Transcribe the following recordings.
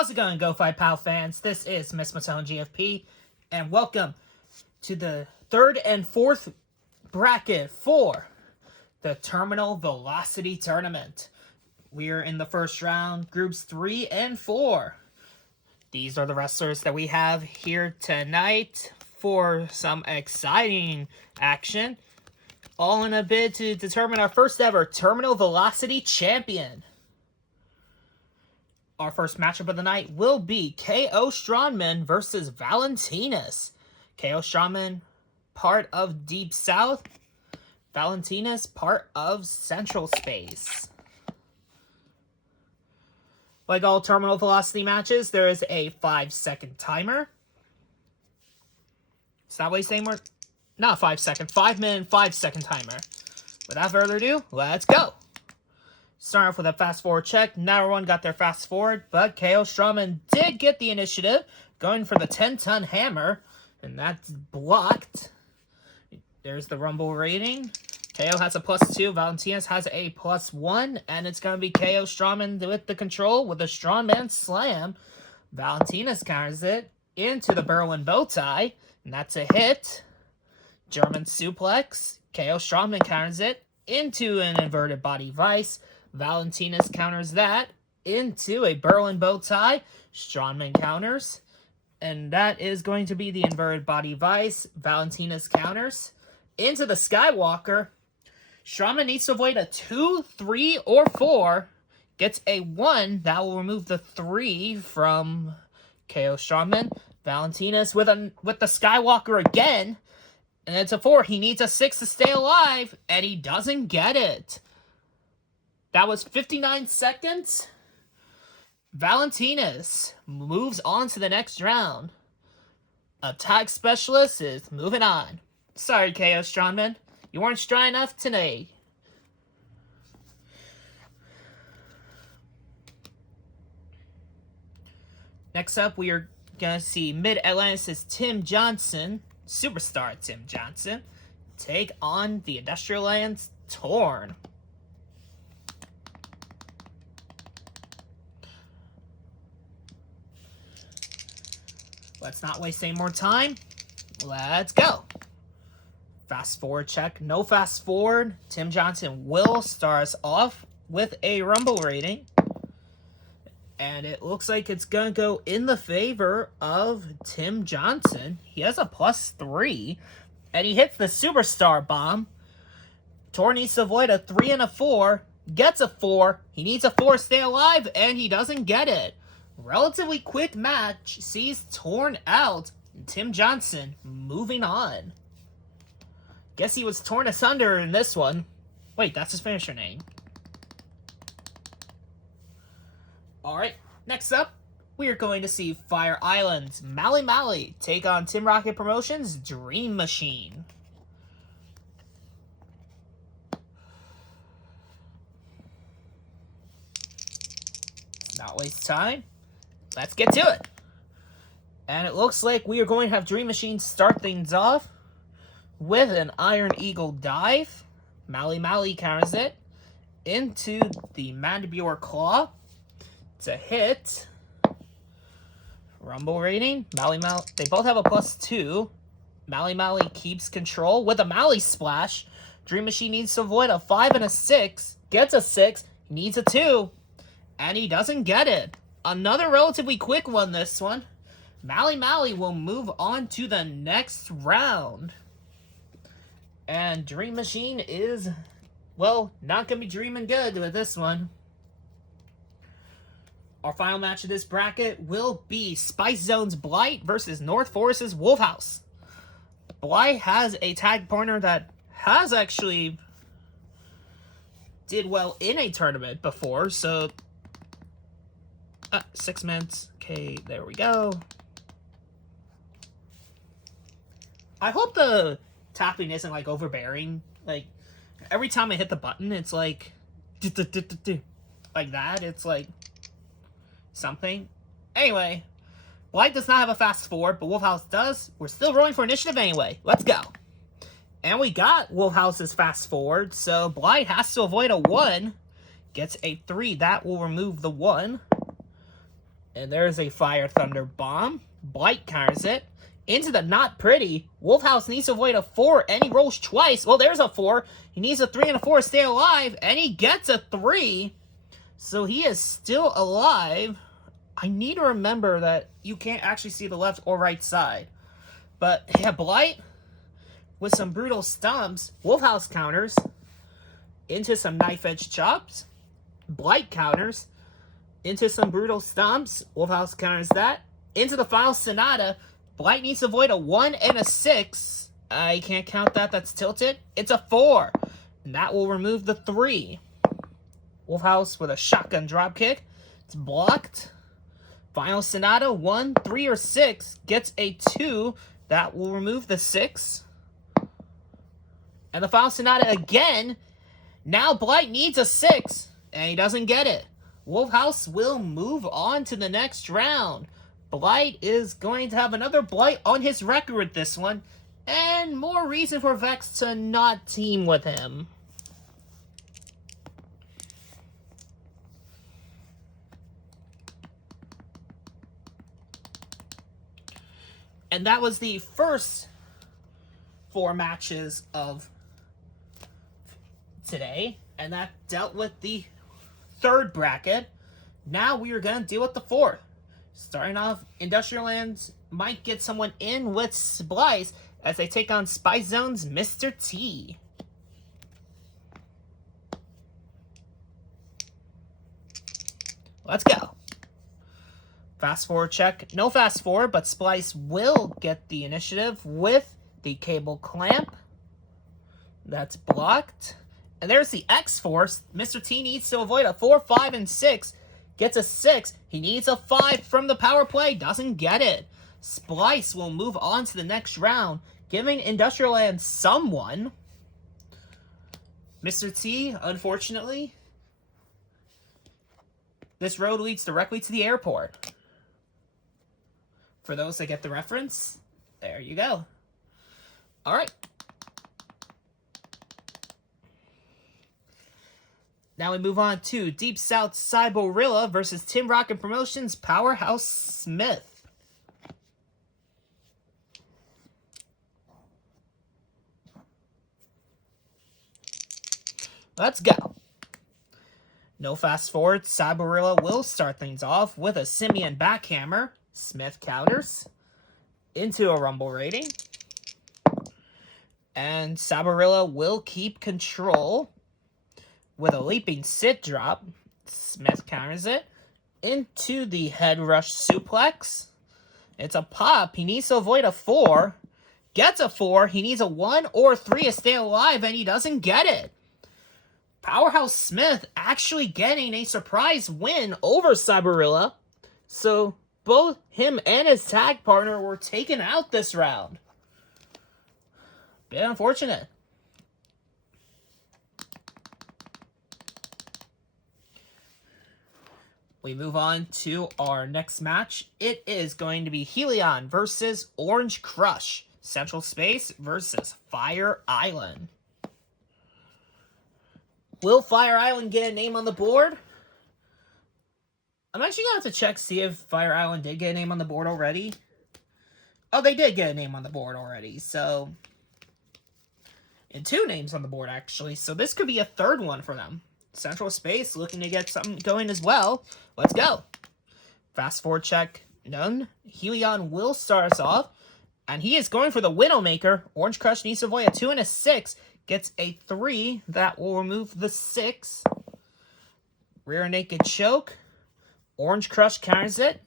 How's it going, Go Fight Pal fans? This is Miss Matone GFP, and welcome to the third and fourth bracket for the Terminal Velocity Tournament. We are in the first round, groups 3 and 4. These are the wrestlers that we have here tonight for some exciting action, all in a bid to determine our first ever Terminal Velocity Champion. Our first matchup of the night will be K.O. Strongman versus Valentinus. K.O. Strongman, part of Deep South. Valentinus, part of Central Space. Like all Terminal Velocity matches, there is a 5-second timer. It's not wasting more... Not 5 second, 5 minute, 5-second timer. Without further ado, let's go! Starting off with a fast forward check. Not everyone got their fast forward, but K.O. Strongman did get the initiative, going for the 10-ton hammer, and that's blocked. There's the Rumble rating. KO has a +2, Valentinus has a +1, and it's going to be K.O. Strongman with the control with a Strongman Slam. Valentinus counters it into the Berlin bow tie, and that's a hit. German suplex. K.O. Strongman counters it into an inverted body vice. Valentinus counters that into a Berlin bow tie. Strongman counters. And that is going to be the inverted body vice. Valentinus counters into the Skywalker. Strongman needs to avoid a 2, 3, or 4. Gets a 1. That will remove the 3 from K.O. Strongman. Valentinus with the Skywalker again. And it's a 4. He needs a 6 to stay alive. And he doesn't get it. That was 59 seconds. Valentinus moves on to the next round. Attack Specialist is moving on. Sorry, K.O. Strongman. You weren't strong enough today. Next up, we are going to see Mid-Atlantis' Tim Johnson, Superstar Tim Johnson, take on the Industrial Alliance Torn. Let's not waste any more time. Let's go. Fast forward check. No fast forward. Tim Johnson will start us off with a Rumble rating. And it looks like it's going to go in the favor of Tim Johnson. He has a +3. And he hits the Superstar Bomb. Tor needs to avoid a 3 and a 4. Gets a 4. He needs a 4 to stay alive. And he doesn't get it. Relatively quick match sees Torn out. Tim Johnson moving on. Guess he was torn asunder in this one. Wait, that's his finisher name. Alright, next up, we are going to see Fire Island's Mally Mally take on Team Rocket Promotions' Dream Machine. Not waste time. Let's get to it. And it looks like we are going to have Dream Machine start things off with an Iron Eagle dive. Mally Mally counters it into the Mandibular Claw. It's a hit. Rumble rating. Mally Mally. They both have a +2. Mally Mally keeps control with a Mally Splash. Dream Machine needs to avoid a 5 and a 6. Gets a 6. Needs a 2. And he doesn't get it. Another relatively quick one, this one. Mally Mally will move on to the next round. And Dream Machine is, well, not going to be dreaming good with this one. Our final match of this bracket will be Spice Zone's Blight versus North Forest's Wolfhouse. Blight has a tag partner that has actually did well in a tournament before, so... 6 minutes. Okay, there we go. I hope the tapping isn't, like, overbearing. Like, every time I hit the button, it's like... like that. It's like... something. Anyway. Blight does not have a fast forward, but Wolfhouse does. We're still rolling for initiative anyway. Let's go. And we got Wolfhouse's fast forward, so Blight has to avoid a 1. Gets a 3. That will remove the 1. And there's a Fire Thunder Bomb. Blight counters it. Into the Not Pretty. Wolfhouse needs to avoid a 4, and he rolls twice. Well, there's a 4. He needs a 3 and a 4 to stay alive, and he gets a 3. So he is still alive. I need to remember that you can't actually see the left or right side. But, yeah, Blight with some brutal stumps. Wolfhouse counters into some knife edge chops. Blight counters into some brutal stumps. Wolfhouse counters that. Into the final Sonata. Blight needs to avoid a 1 and a 6. I can't count that. That's tilted. It's a 4. And that will remove the 3. Wolfhouse with a shotgun dropkick. It's blocked. Final Sonata, 1, 3, or 6. Gets a 2. That will remove the 6. And the Final Sonata again. Now Blight needs a 6. And he doesn't get it. Wolfhouse will move on to the next round. Blight is going to have another Blight on his record with this one. And more reason for Vex to not team with him. And that was the first 4 matches of today. And that dealt with the 3rd bracket. Now we are going to deal with the 4th. Starting off, Industrial Lands might get someone in with Splice as they take on Spice Zone's Mr. T. Let's go. Fast forward check. No fast forward, but Splice will get the initiative with the cable clamp. That's blocked. And there's the X-Force. Mr. T needs to avoid a 4, 5, and 6. Gets a 6. He needs a 5 from the power play. Doesn't get it. Splice will move on to the next round, giving Industrial Land someone. Mr. T, unfortunately, this road leads directly to the airport. For those that get the reference, there you go. All right. Now we move on to Deep South Cyborilla versus Tim Rocket Promotions Powerhouse Smith. Let's go. No fast forward. Cyborilla will start things off with a Simian backhammer. Smith counters into a Rumble rating. And Cyborilla will keep control with a leaping sit drop. Smith counters it into the head rush suplex. It's a pop. He needs to avoid a 4. Gets a 4. He needs a 1 or 3 to stay alive, and he doesn't get it. Powerhouse Smith actually getting a surprise win over Cyborilla. So both him and his tag partner were taken out this round. Bit unfortunate. We move on to our next match. It is going to be Helion versus Orange Crush. Central Space versus Fire Island. Will Fire Island get a name on the board? I'm actually going to have to check, see if Fire Island did get a name on the board already. Oh, they did get a name on the board already, so... And 2 names on the board, actually. So this could be a 3rd one for them. Central Space looking to get something going as well. Let's go. Fast forward check. None. Helion will start us off. And he is going for the Widowmaker. Orange Crush needs to avoid a 2 and a 6. Gets a 3. That will remove the 6. Rear naked choke. Orange Crush counters it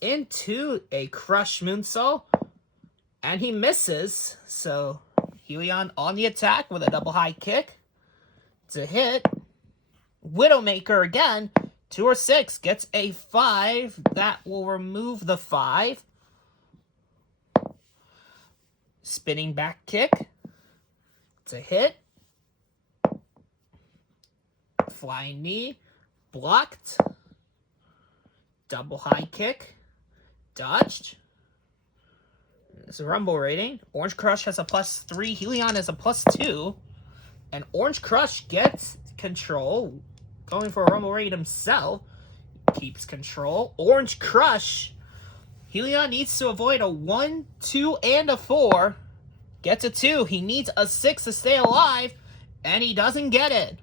into a Crush Moonsault. And he misses. So Helion on the attack with a double high kick. To hit. Widowmaker again. 2 or 6. Gets a 5. That will remove the 5. Spinning back kick. To hit. Flying knee. Blocked. Double high kick. Dodged. It's a Rumble rating. Orange Crush has a +3. Helion has a +2. And Orange Crush gets control. Going for a Rumble rating himself. keeps control. Orange Crush. Helion needs to avoid a 1, 2, and a 4. Gets a 2. He needs a 6 to stay alive, and he doesn't get it.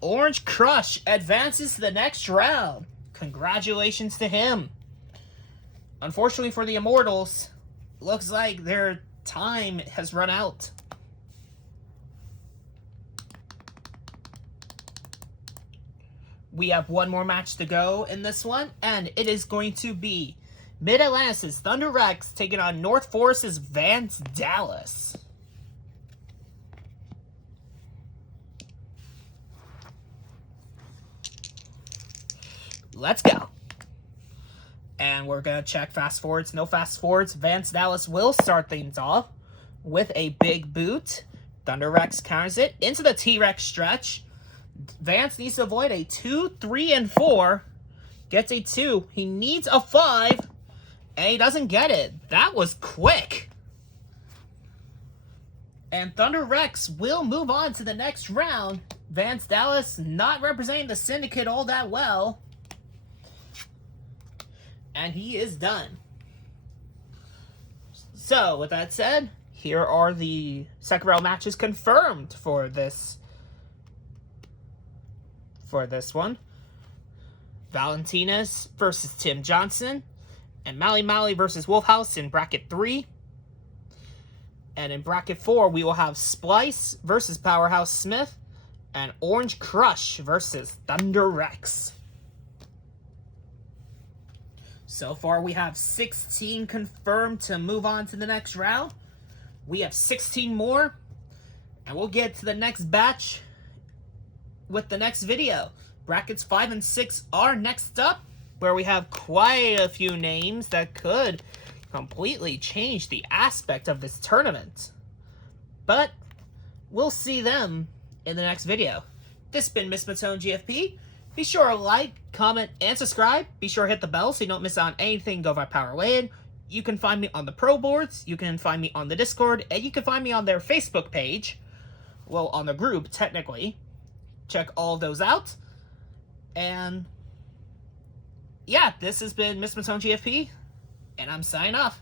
Orange Crush advances to the next round. Congratulations to him. Unfortunately for the Immortals, looks like their time has run out. We have one more match to go in this one, and it is going to be Mid-Atlantis' Thunder Rex taking on North Forest's Vance Dallas. Let's go. And we're going to check fast forwards. No fast forwards. Vance Dallas will start things off with a big boot. Thunder Rex counters it into the T-Rex stretch. Vance needs to avoid a 2, 3, and 4. Gets a 2. He needs a 5. And he doesn't get it. That was quick. And Thunder Rex will move on to the next round. Vance Dallas not representing the Syndicate all that well. And he is done. So, with that said, here are the second round matches confirmed for this one. Valentinas versus Tim Johnson. And Mally versus Wolfhouse in bracket 3. And in bracket 4, we will have Splice versus Powerhouse Smith. And Orange Crush versus Thunder Rex. So far, we have 16 confirmed to move on to the next round. We have 16 more. And we'll get to the next batch with the next video. Brackets 5 and 6 are next up, where we have quite a few names that could completely change the aspect of this tournament. But we'll see them in the next video. This has been Miss Matone GFP. Be sure to like, comment, and subscribe. Be sure to hit the bell so you don't miss out on anything Go by Power Win. You can find me on the Pro Boards, you can find me on the Discord, and you can find me on their Facebook page. Well, on the group, technically. Check all of those out. And yeah, this has been Miss Matone GFP, and I'm signing off.